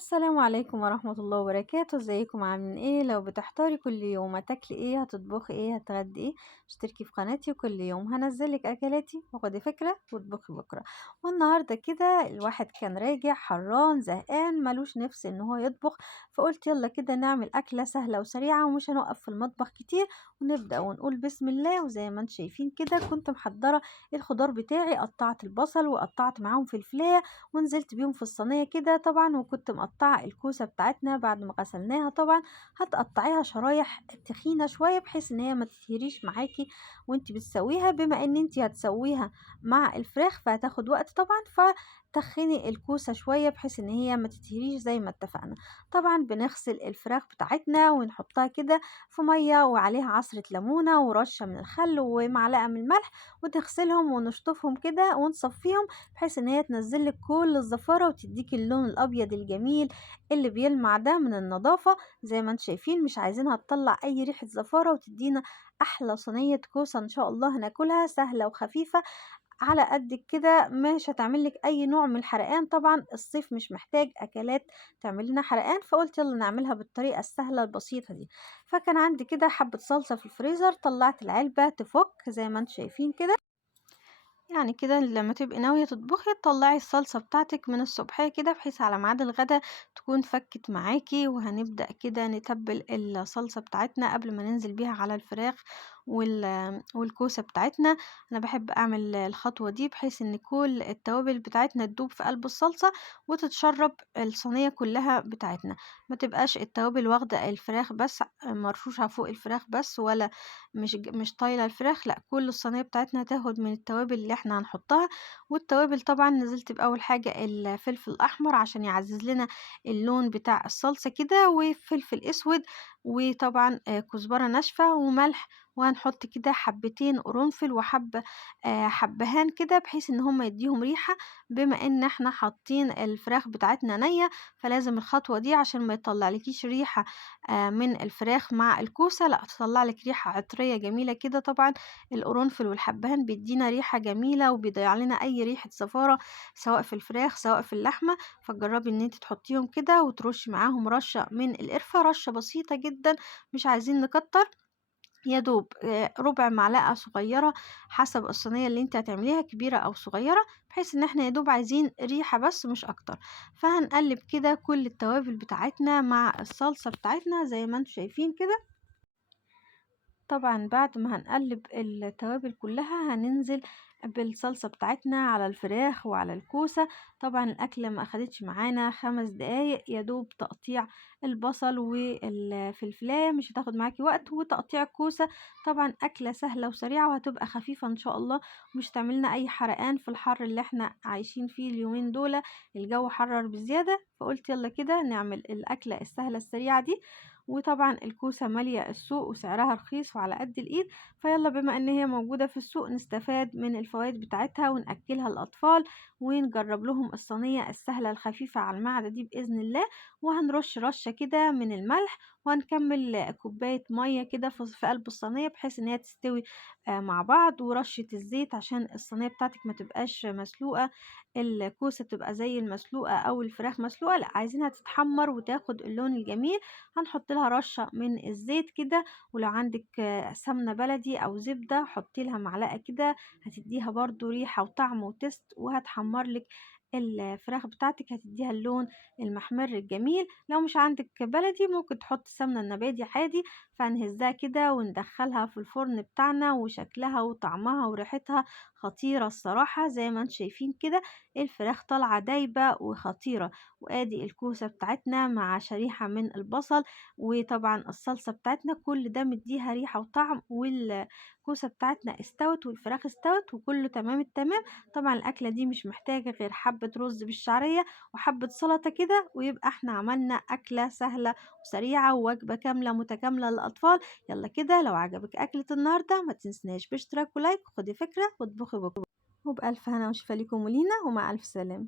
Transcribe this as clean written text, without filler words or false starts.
السلام عليكم ورحمة الله وبركاته، ازيكم عاملين ايه؟ لو بتحتاري كل يوم هتاكلي ايه، هتطبخي ايه، هتغدي ايه، اشتركي في قناتي وكل يوم هنزلك اكلاتي وخدي فكرة واطبخي بكرة. والنهاردة كده الواحد كان راجع حران زهقان ملوش نفس ان هو يطبخ، فقلت يلا كده نعمل اكلة سهلة وسريعة ومش هنقف في المطبخ كتير، ونبدأ ونقول بسم الله. وزي ما انتم شايفين كده كنت محضرة الخضار بتاعي، قطعت البصل وقطعت معاهم فلفلاية ونزلت بيهم في الصينية كده طبعا، وكنت مقطعة الكوسة بتاعتنا بعد ما غسلناها. طبعا هتقطعيها شرايح تخينة شوية بحيث ان هي ما تتهريش معاكي وانت بتسويها، بما ان انت هتسويها مع الفراخ فهتاخد وقت طبعا، فتخني الكوسة شوية بحيث ان هي ما تتهريش زي ما اتفقنا. طبعا بنغسل الفراخ بتاعتنا ونحطها كده في مية وعليها عصرة ليمونة ورشة من الخل ومعلقة من الملح، وتغسلهم ونشطفهم كده ونصفيهم بحيث ان هي تنزل لك كل الزفارة وتديك اللون الابيض الجميل اللي بيلمع ده من النظافة. زي ما انتم شايفين مش عايزينها تطلع اي ريحة زفارة، وتدينا احلى صينية كوسة ان شاء الله هناكلها سهلة وخفيفة على قدك كده، مش هتعمل لك اي نوع من الحرقان. طبعا الصيف مش محتاج اكلات تعمل لنا حرقان، فقلت يلا نعملها بالطريقة السهلة البسيطة دي. فكان عندي كده حبة صلصة في الفريزر، طلعت العلبة تفك زي ما انتم شايفين كده. يعني كده لما تبقي ناوية تطبخي تطلعي الصلصة بتاعتك من الصبحية كده بحيث على ميعاد الغدا تكون فكت معاكي. وهنبدأ كده نتبل الصلصة بتاعتنا قبل ما ننزل بيها على الفراخ والكوسة بتاعتنا. انا بحب اعمل الخطوة دي بحيث ان كل التوابل بتاعتنا تدوب في قلب الصلصة وتتشرب الصينية كلها بتاعتنا، ما تبقاش التوابل واخدة الفراخ بس، مرشوشة فوق الفراخ بس، ولا مش طايلة الفراخ، لا كل الصينية بتاعتنا تاخد من التوابل اللي احنا هنحطها. والتوابل طبعا نزلت بأول حاجة الفلفل الأحمر عشان يعزز لنا اللون بتاع الصلصة كده، وفلفل أسود، وطبعا كزبرة ناشفة وملح. وهنحط كده حبتين قرنفل وحبة حبهان كده بحيث ان هم يديهم ريحة، بما ان احنا حاطين الفراخ بتاعتنا نية، فلازم الخطوة دي عشان ما يطلعلكيش ريحة من الفراخ مع الكوسة، لا تطلع لك ريحة عطرية جميلة كده. طبعا القرنفل والحبهان بيدينا ريحة جميلة وبيضيع لنا اي ريحة زفارة سواء في الفراخ سواء في اللحمة. فجربي ان انت تحطيهم كده وترش معاهم رشة من القرفة، رشة بسيطة جدا مش عايزين نكتر، يا دوب ربع معلقة صغيرة حسب الصينية اللي انت هتعمليها كبيرة او صغيرة، بحيث ان احنا يا دوب عايزين ريحة بس مش اكتر. فهنقلب كده كل التوابل بتاعتنا مع الصلصة بتاعتنا زي ما انتم شايفين كده. طبعا بعد ما هنقلب التوابل كلها هننزل بالصلصة بتاعتنا على الفراخ وعلى الكوسة. طبعا الأكلة ما أخدتش معانا 5 دقايق، يا دوب تقطيع البصل والفلفلاية مش هتاخد معاكي وقت، وتقطيع الكوسة. طبعا أكلة سهلة وسريعة وهتبقى خفيفة إن شاء الله، مش تعملنا أي حرقان في الحر اللي احنا عايشين فيه اليومين دول، الجو حرر بزيادة. فقلت يلا كده نعمل الأكلة السهلة السريعة دي. وطبعا الكوسة مالية السوق وسعرها رخيص وعلى قد الإيد، فيلا بما إن هي موجودة في السوق نستفاد من الفوائد بتاعتها ونأكلها الأطفال، ونجرب لهم الصينية السهلة الخفيفة على المعدة دي بإذن الله. وهنرش رشة كده من الملح، وهنكمل كوباية مية كده في قلب الصينية بحيث إن هي تستوي مع بعض، ورشة الزيت عشان الصينية بتاعتك ما تبقاش مسلوقة، الكوسة تبقى زي المسلوقة أو الفراخ مسلوقة، لا عايزينها تتحمر وتاخد اللون الجميل. هنحط لها رشة من الزيت كده، ولو عندك سمنة بلدي أو زبدة حطي لها معلقة كده، هتديها برضو ريحة وطعم وتست، وهتحمر لك الفراخ بتاعتك، هتديها اللون المحمر الجميل. لو مش عندك بلدي ممكن تحط سمنة النباتي عادي. فهنهزها كده وندخلها في الفرن بتاعنا، وشكلها وطعمها وريحتها خطيرة الصراحة. زي ما انتم شايفين كده الفراخ طالعة دايبة وخطيرة، وادي الكوسة بتاعتنا مع شريحة من البصل، وطبعا الصلصة بتاعتنا كل ده مديها ريحة وطعم، والكوسة بتاعتنا استوت والفراخ استوت وكله تمام التمام. طبعا الأكلة دي مش محتاجة غير حبة رز بالشعرية وحبة سلطة كده، ويبقى احنا عملنا أكلة سهلة وسريعة ووجبة كاملة متكاملة للأطفال. يلا كده لو عجبك أكلة النهاردة ما تنسناش باشتراك ولايك، وخدي فكرة واطبخي بكرة، وبألف هنا وشفا لكم ولينا، ومع ألف سلامة.